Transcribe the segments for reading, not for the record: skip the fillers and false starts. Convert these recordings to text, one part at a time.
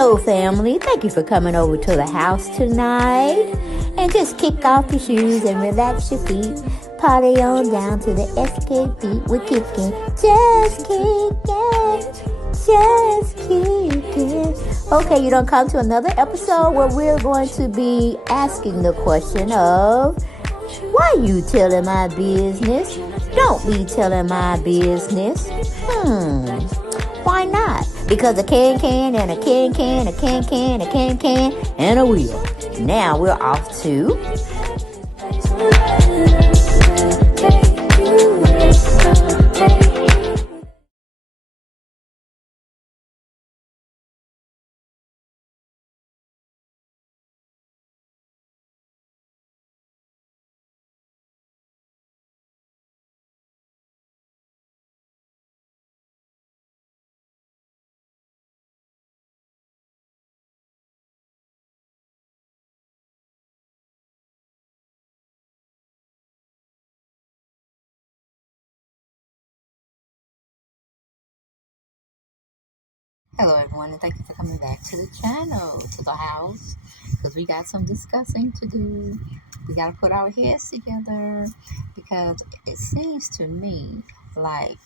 Hello, family. Thank you for coming over to the house tonight. And just kick off your shoes and relax your feet. Party on down to the SK beat. We're kicking. Just kicking. Just kicking. Okay, you don't come to another episode where we're going to be asking the question of, why you telling my business? Don't be telling my business. Why not? Because a can and a can, a can, and a wheel. Now we're off to... Hello everyone, and thank you for coming back to the channel, to the house, because we got some discussing to do. We got to put our heads together, because it seems to me like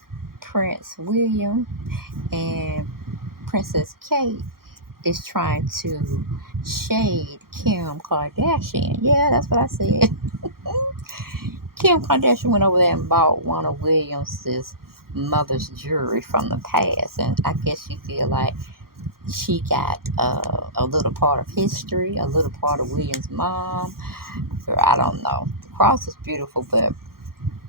Prince William and Princess Kate is trying to shade Kim Kardashian. Yeah, that's what I said. Kim Kardashian went over there and bought one of Williams' mother's jewelry from the past, and I guess she feel like she got a little part of history, a little part of William's mom. Or I don't know. The cross is beautiful, but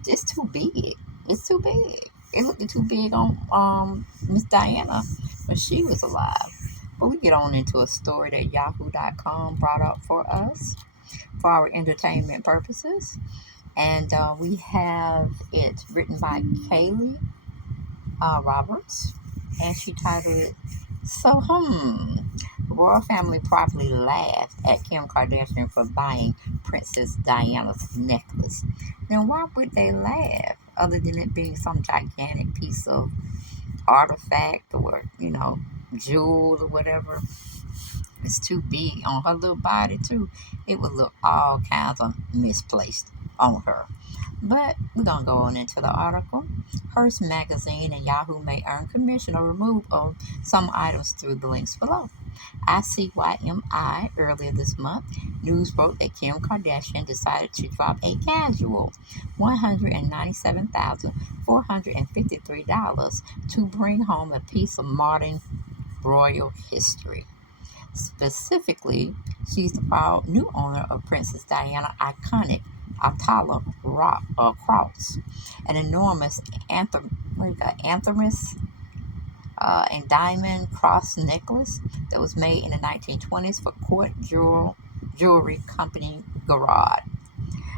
it's too big. It's too big. It looked too big on Miss Diana when she was alive. But we get on into a story that Yahoo.com brought up for us for our entertainment purposes. And we have it written by Kaylee Roberts, and she titled it, So, the royal family probably laughed at Kim Kardashian for buying Princess Diana's necklace. Now, why would they laugh, other than it being some gigantic piece of artifact or, jewel or whatever? It's too big on her little body, too. It would look all kinds of misplaced on her. But we're going to go on into the article. Hearst Magazine and Yahoo may earn commission or remove of some items through the links below. ICYMI earlier this month, news broke that Kim Kardashian decided to drop a casual $197,453 to bring home a piece of modern royal history. Specifically, she's the proud new owner of Princess Diana iconic Atala cross, an enormous anthemis and diamond cross necklace that was made in the 1920s for court jewelry company Garrard.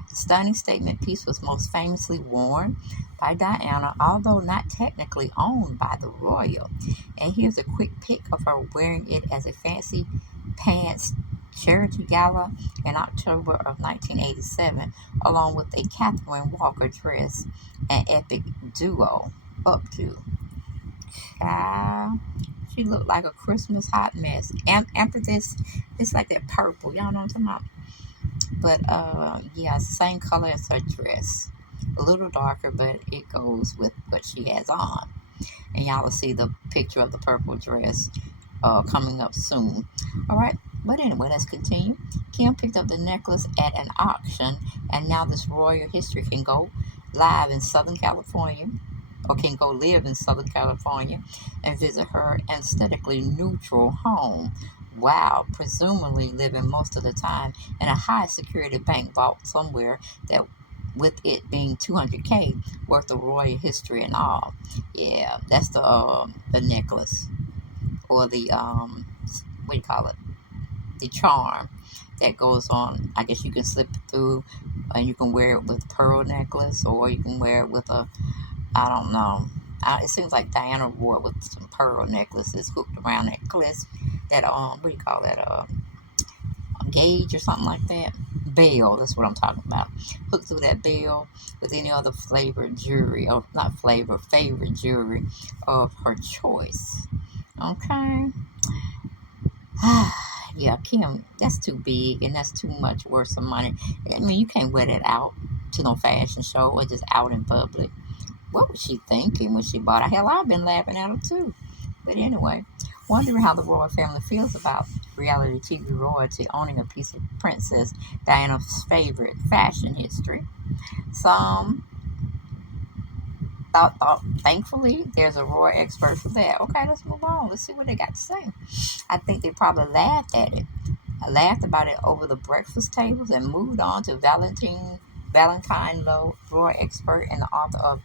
The stunning statement piece was most famously worn by Diana, although not technically owned by the royal. And here's a quick pic of her wearing it as a fancy pants charity gala in October of 1987, along with a Catherine Walker dress, an epic duo updo. Child, she looked like a Christmas hot mess. Amethyst, it's like that purple. Y'all know what I'm talking about? But yeah, it's the same color as her dress. A little darker, but it goes with what she has on. And y'all will see the picture of the purple dress coming up soon. All right, but anyway, let's continue. Kim picked up the necklace at an auction, and now this royal history can go live in Southern California, or can go live in Southern California and visit her aesthetically neutral home. Wow, presumably living most of the time in a high security bank vault somewhere, that with it being $200K worth of royal history and all. Yeah, that's the necklace, or the what do you call it? The charm that goes on. I guess you can slip it through, and you can wear it with pearl necklace, or you can wear it with a, I don't know. It seems like Diana wore it with some pearl necklaces hooked around that clisp, that what do you call that? A gauge or something like that. Bell, that's what I'm talking about. Hooked through that bell with any other flavored jewelry, or not flavor, favorite jewelry of her choice. Okay. Yeah, Kim, that's too big and that's too much worth some money. I mean, you can't wear that out to no fashion show or just out in public. What was she thinking when she bought it? Hell, I've been laughing at her too. But anyway, wondering how the royal family feels about reality TV royalty owning a piece of Princess Diana's favorite fashion history. Some thankfully, there's a royal expert for that. Okay, let's move on. Let's see what they got to say. I think they probably laughed at it. I laughed about it over the breakfast tables and moved on to Valentine Lowe, royal expert and the author of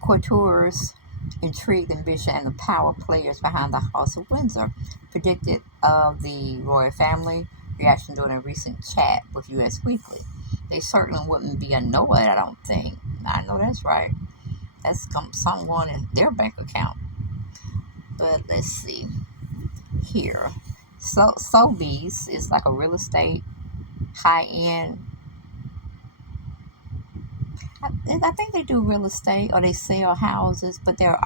Couture's Intrigue, Ambition, and the Power Players Behind the House of Windsor, predicted of the royal family reaction during a recent chat with U.S. Weekly. They certainly wouldn't be annoyed, I don't think. I know that's right. That's someone in their bank account. But let's see here. Sotheby's is like a real estate high end. I think they do real estate or they sell houses, but they're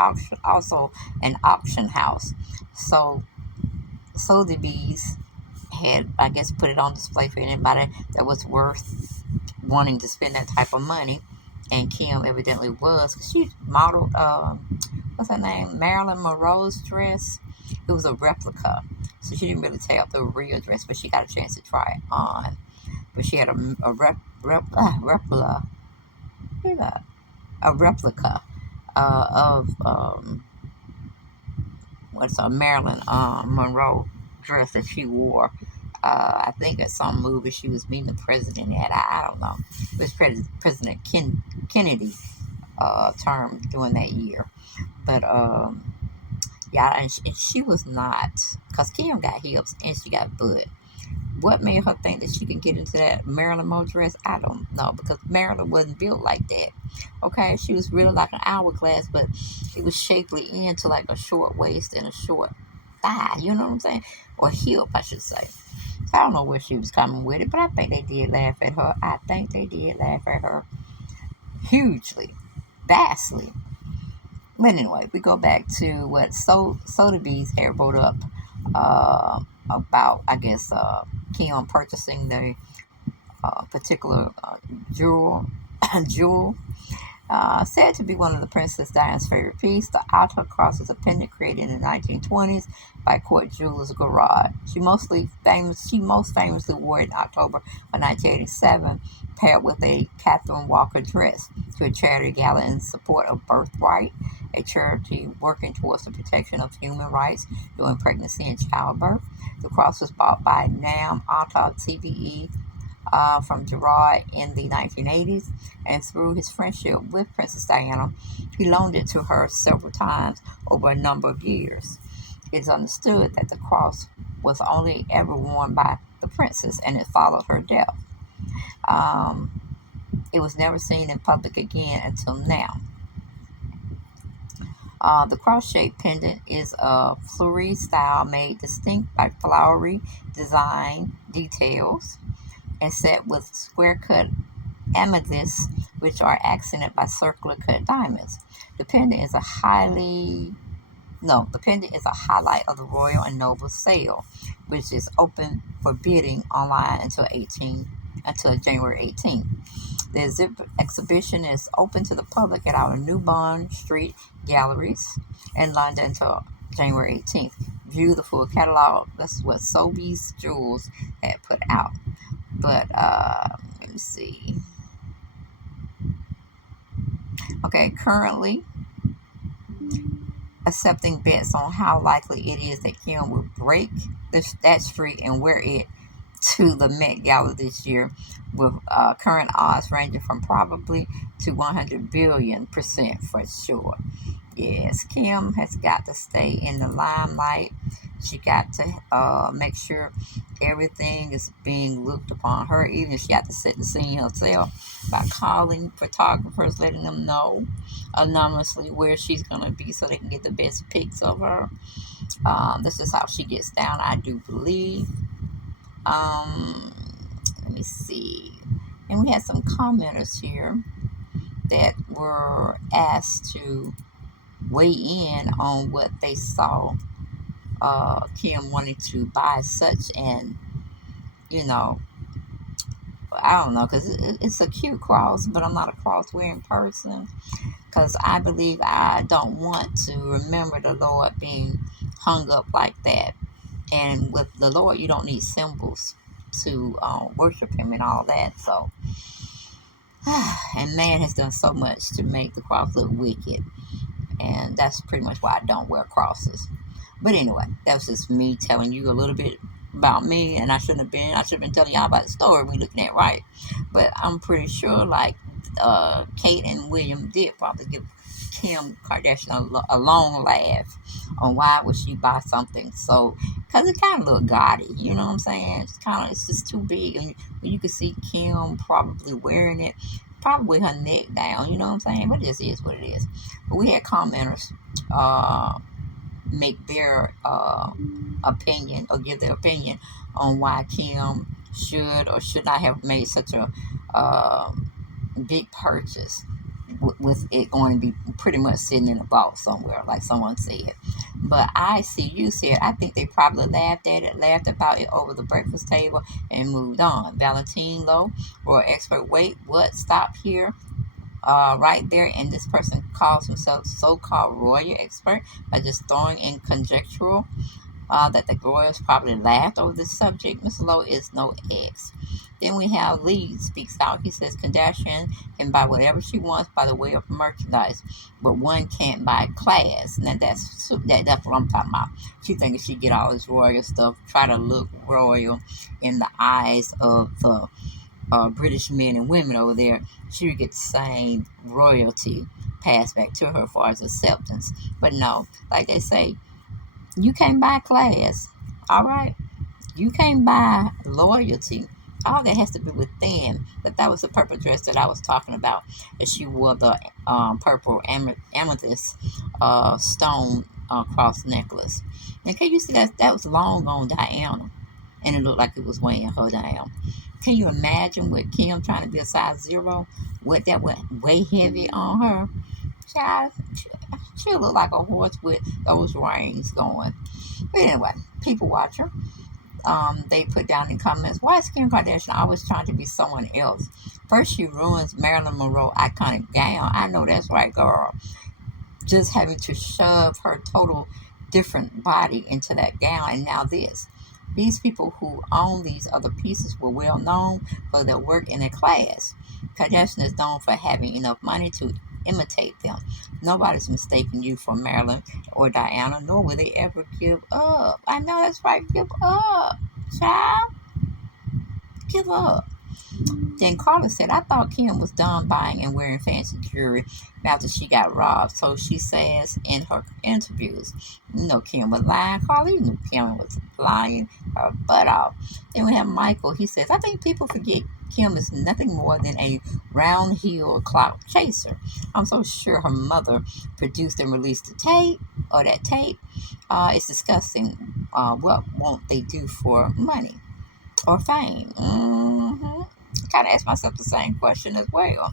also an auction house. So Sotheby's had, I guess, put it on display for anybody that was worth wanting to spend that type of money. And Kim evidently was, because she modeled, what's her name, Marilyn Monroe's dress. It was a replica, so she didn't really take out the real dress, but she got a chance to try it on. But she had a replica of what's a Marilyn Monroe dress that she wore. I think at some movie she was meeting the president at. I don't know. It was President Kennedy term during that year. But yeah, and she was not, because Kim got hips and she got butt. What made her think that she could get into that Marilyn Monroe dress? I don't know, because Marilyn wasn't built like that. Okay, she was really like an hourglass, but it was shapely into like a short waist and a short thigh. You know what I'm saying? Or hip, I should say. So I don't know where she was coming with it, but I think they did laugh at her. I think they did laugh at her hugely, vastly. But anyway, we go back to what Sotheby's had wrote up about, I guess, Kim purchasing the particular jewel. Said to be one of the Princess Diana's favorite pieces, the outer crosses a pendant created in the 1920s by court jewelers Garrard. She most famously wore it in October of 1987, paired with a Catherine Walker dress, to a charity gala in support of Birthright, a charity working towards the protection of human rights during pregnancy and childbirth. The cross was bought by Nam Atta TVE from Gerard in the 1980s, and through his friendship with Princess Diana, he loaned it to her several times over a number of years. It is understood that the cross was only ever worn by the princess, and it followed her death. Um, it was never seen in public again until now. The cross-shaped pendant is a fleury style made distinct by flowery design details and set with square-cut amethysts, which are accented by circular-cut diamonds. The pendant is a highly no, the pendant is a highlight of the Royal and Noble sale, which is open for bidding online until January 18th. The exhibition is open to the public at our New Bond Street galleries in London until January 18th. View the full catalog. That's what Sobeys Jewels had put out. But let me see. Okay, currently accepting bets on how likely it is that Kim will break that streak and wear it to the Met Gala this year, with current odds ranging from probably to 100 billion% for sure. Yes, Kim has got to stay in the limelight. She got to make sure everything is being looked upon her, even if she had to set the scene herself by calling photographers, letting them know anonymously where she's going to be so they can get the best pics of her. This is how she gets down, I do believe. Um, Let me see. And we had some commenters here that were asked to weigh in on what they saw Kim wanted to buy such an, you know, I don't know, because it's a cute cross, but I'm not a cross wearing person. Because I believe I don't want to remember the Lord being hung up like that. And with the Lord, you don't need symbols to worship Him and all that. So, and man has done so much to make the cross look wicked. And that's pretty much why I don't wear crosses. But anyway, that was just me telling you a little bit about me, and I shouldn't have been. I should have been telling y'all about the story we looking at, right? But I'm pretty sure, like, Kate and William did probably give Kim Kardashian a long laugh on why would she buy something so, because it kind of looked gaudy, you know what I'm saying? It's just too big, and you could see Kim probably wearing it, probably her neck down, you know what I'm saying? But it just is what it is. But we had commenters make their opinion or give their opinion on why Kim should or should not have made such a uh, big purchase with it going to be pretty much sitting in a vault somewhere, like someone said. But I see you said, I think they probably laughed at it, laughed about it over the breakfast table, and moved on. Valentine Lowe, or expert, wait, what? Stop here. Right there, and this person calls himself so-called royal expert by just throwing in conjectural that the royals probably laughed over this subject. Mr. Lowe is no ex. Then we have Lee speaks out. He says Kardashian can buy whatever she wants by the way of merchandise, but one can't buy class. Now that's what I'm talking about. She thinks she get all this royal stuff, try to look royal in the eyes of the British men and women over there. She would get the same royalty passed back to her as far as acceptance. But no, like they say, you can't buy class. All right? You can't buy loyalty. All that has to be within. But that was the purple dress that I was talking about. That she wore the purple amethyst stone cross necklace. And can you see that was long on Diana? And it looked like it was weighing her down. Can you imagine with Kim trying to be a size zero? What that would weigh heavy on her? Child, she'll look like a horse with those reins going. But anyway, people watcher. They put down in comments, why is Kim Kardashian always trying to be someone else? First, she ruins Marilyn Monroe iconic gown. I know that's right, girl. Just having to shove her total different body into that gown, and now this. These people who own these other pieces were well known for their work in their class. Kardashian is known for having enough money to imitate them. Nobody's mistaken you for Marilyn or Diana, nor will they ever give up. I know that's right, give up, child. Give up. Then Carla said, I thought Kim was done buying and wearing fancy jewelry after she got robbed. So she says in her interviews. You know Kim was lying. Carla, you knew Kim was lying her butt off. Then we have Michael. He says, I think people forget Kim is nothing more than a round heel clout chaser. I'm so sure her mother produced and released the tape or that tape. It's disgusting. What won't they do for money or fame? Mm-hmm. Kind of ask myself the same question as well.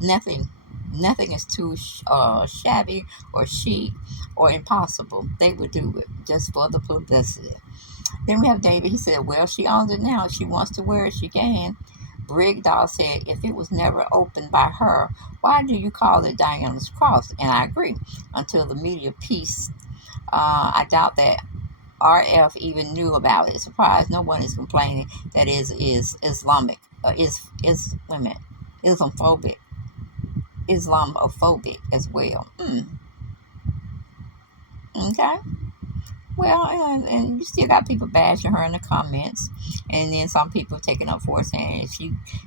Nothing, nothing is too shabby or chic or impossible. They would do it just for the publicity. Then we have David. He said, well, she owns it now. If she wants to wear it, she can. Brigdahl said, if it was never opened by her, why do you call it Diana's Cross? And I agree. Until the media piece, I doubt that RF even knew about it. Surprised no one is complaining that is Islamic. Wait a minute, Islamophobic as well. Okay. Well, and you still got people bashing her in the comments, and then some people taking up for it, saying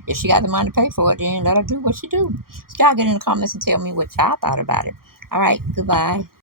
if she got the money to pay for it, then let her do what she do. So y'all get in the comments and tell me what y'all thought about it. All right, goodbye.